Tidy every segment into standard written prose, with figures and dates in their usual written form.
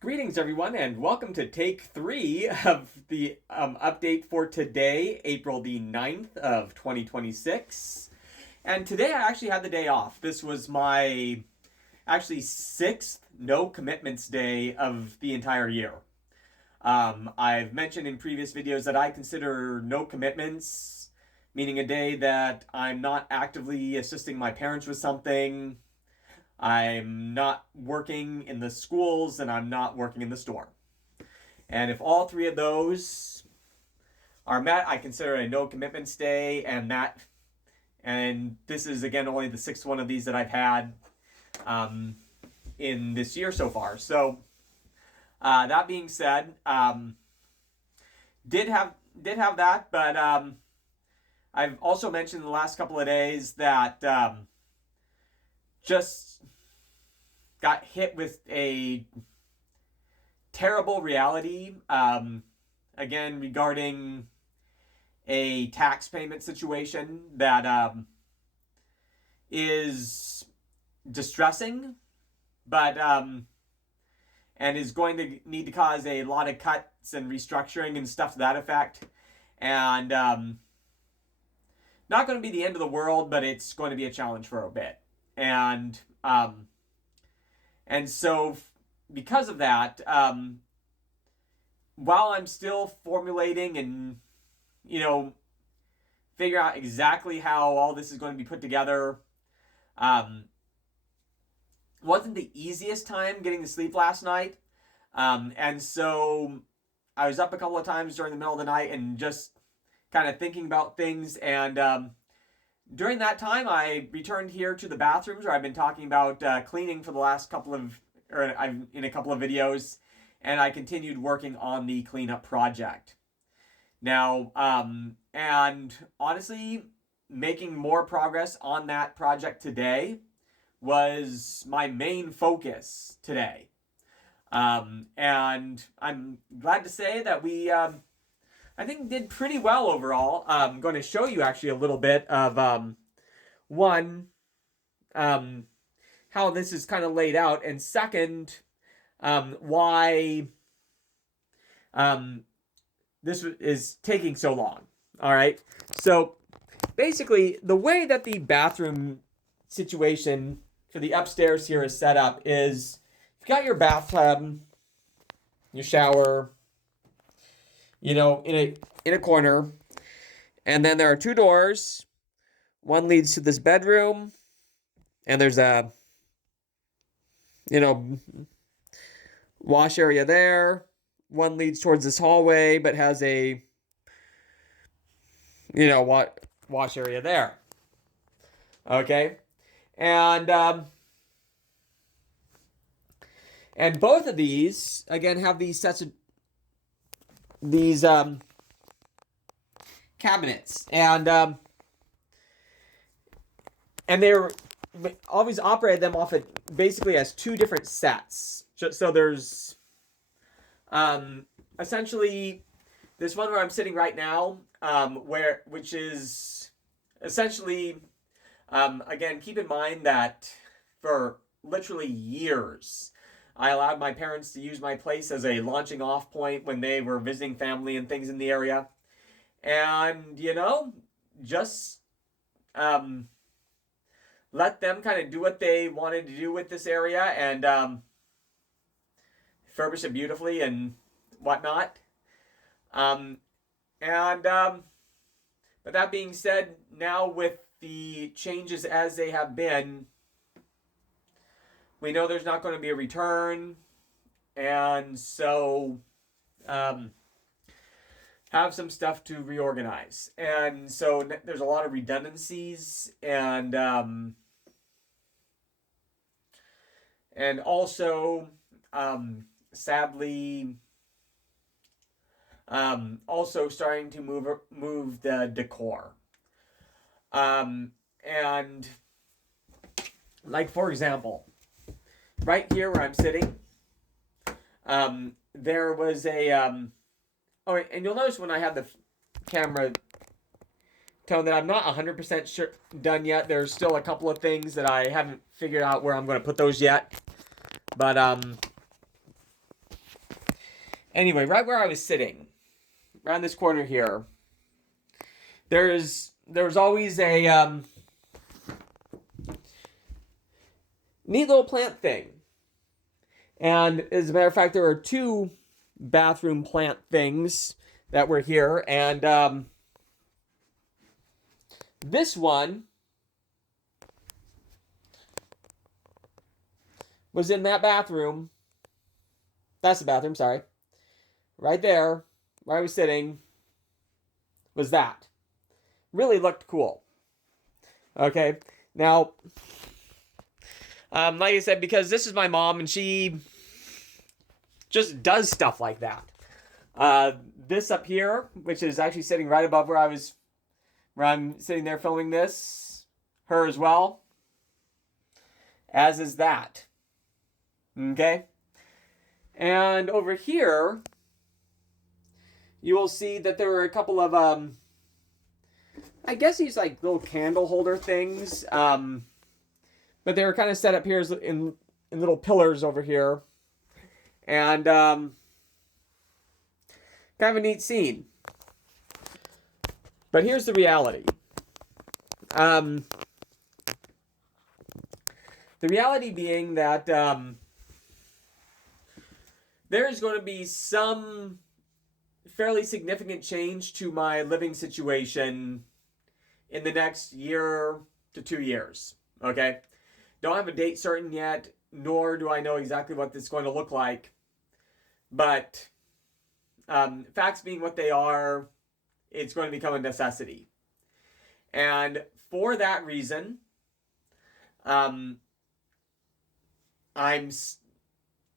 Greetings, everyone, and welcome to take 3 of the update for today, April the 9th of 2026. And today I actually had the day off. This was my actually 6th no commitments day of the entire year. I've mentioned in previous videos that I consider no commitments, meaning a day that I'm not actively assisting my parents with something, I'm not working in the schools, and I'm not working in the store. And if all three of those are met, I consider it a no commitments day, and this is again only the sixth one of these that I've had in this year so far. So that being said, did have that, but I've also mentioned in the last couple of days that just got hit with a terrible reality, again, regarding a tax payment situation that is distressing, but and is going to need to cause a lot of cuts and restructuring and stuff to that effect. And not going to be the end of the world, but it's going to be a challenge for a bit. And so because of that, while I'm still formulating and figure out exactly how all this is going to be put together, um, wasn't the easiest time getting to sleep last night, and so I was up a couple of times during the middle of the night and just kind of thinking about things. And during that time, I returned here to the bathrooms where I've been talking about cleaning for the last couple of, or I'm in a couple of videos, and I continued working on the cleanup project. Now, and honestly, making more progress on that project today was my main focus today. And I'm glad to say that we, I think, did pretty well overall. I'm going to show you actually a little bit of one, um, how this is kind of laid out, and second, why this is taking so long. All right. So basically, the way that the bathroom situation for the upstairs here is set up is you've got your bathtub, your shower, in a corner, and then there are two doors. One leads to this bedroom, and there's a wash area there. One leads towards this hallway, but has a wash area there. Okay, and both of these again have these sets of these cabinets, and they're always operated them off it basically as two different sets. So there's essentially this one where I'm sitting right now, which is essentially, again, keep in mind that for literally years, I allowed my parents to use my place as a launching off point when they were visiting family and things in the area. And, just let them kind of do what they wanted to do with this area and furbish it beautifully and whatnot. Um, and but that being said, now with the changes as they have been, we know there's not going to be a return, and so have some stuff to reorganize. And so there's a lot of redundancies, and also sadly also starting to move the decor. And like, for example, right here where I'm sitting, there was a oh, and you'll notice when I have the camera tone that I'm not 100% sure done yet. There's still a couple of things that I haven't figured out where I'm going to put those yet. But Anyway, right where I was sitting, around this corner here, there's always a neat little plant thing. And as a matter of fact, there are two bathroom plant things that were here. And this one was in that bathroom. That's the bathroom, sorry. Right there, where I was sitting, was that. Really looked cool. Okay, now, like I said, because this is my mom and she just does stuff like that. This up here, which is actually sitting right above where I'm sitting there filming this, her as well, as is that. Okay? And over here, you will see that there are a couple of, I guess these like little candle holder things, but they were kind of set up here in little pillars over here. And kind of a neat scene. But here's the reality. The reality being that there's going to be some fairly significant change to my living situation in the next year to 2 years. Okay? Don't have a date certain yet, nor do I know exactly what this is going to look like. But facts being what they are, it's going to become a necessity. And for that reason, I'm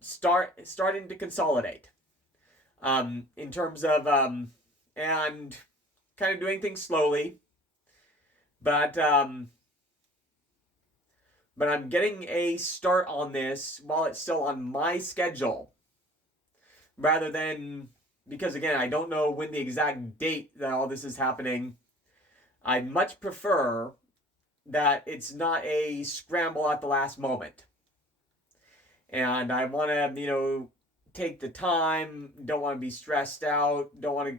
starting to consolidate in terms of and kind of doing things slowly, but I'm getting a start on this while it's still on my schedule, rather than, because again, I don't know when the exact date that all this is happening. I much prefer that it's not a scramble at the last moment. And I want to, take the time, don't want to be stressed out, don't want to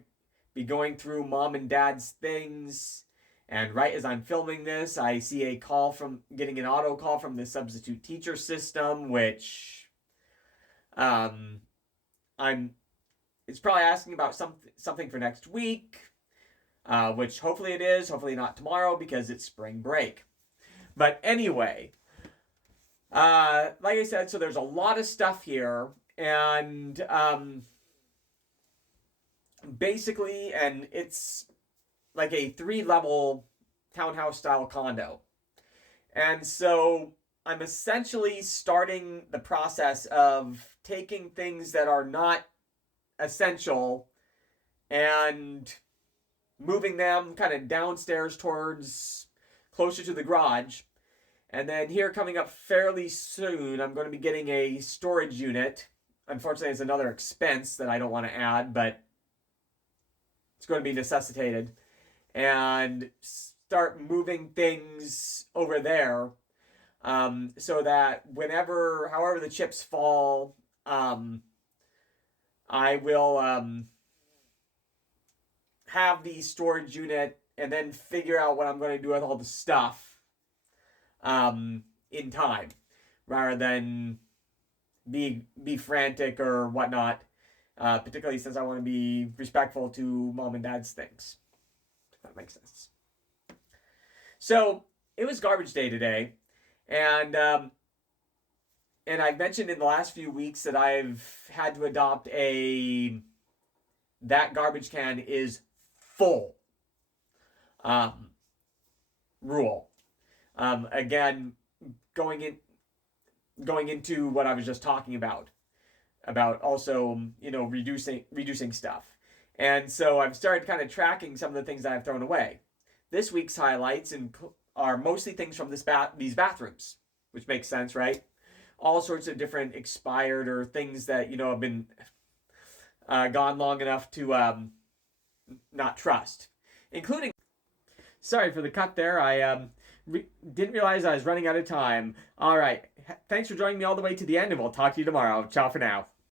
be going through mom and dad's things. And right as I'm filming this, I see getting an auto call from the substitute teacher system, which it's probably asking about something for next week, which hopefully it is, hopefully not tomorrow because it's spring break. But anyway, like I said, so there's a lot of stuff here, and basically, and it's like a 3-level townhouse style condo. And so I'm essentially starting the process of taking things that are not essential and moving them kind of downstairs towards closer to the garage. And then here coming up fairly soon, I'm going to be getting a storage unit. Unfortunately, it's another expense that I don't want to add, but it's going to be necessitated. And start moving things over there so that however the chips fall, I will have the storage unit and then figure out what I'm going to do with all the stuff in time, rather than be frantic or whatnot, particularly since I want to be respectful to mom and dad's things. If that makes sense. So it was garbage day today, and I've mentioned in the last few weeks that I've had to adopt that garbage can is full rule. Again, going into what I was just talking about also, reducing stuff. And so I've started kind of tracking some of the things that I've thrown away. This week's highlights are mostly things from these bathrooms, which makes sense, right? All sorts of different expired or things that, have been gone long enough to not trust. Including, sorry for the cut there, I didn't realize I was running out of time. All right, thanks for joining me all the way to the end, and we'll talk to you tomorrow. Ciao for now.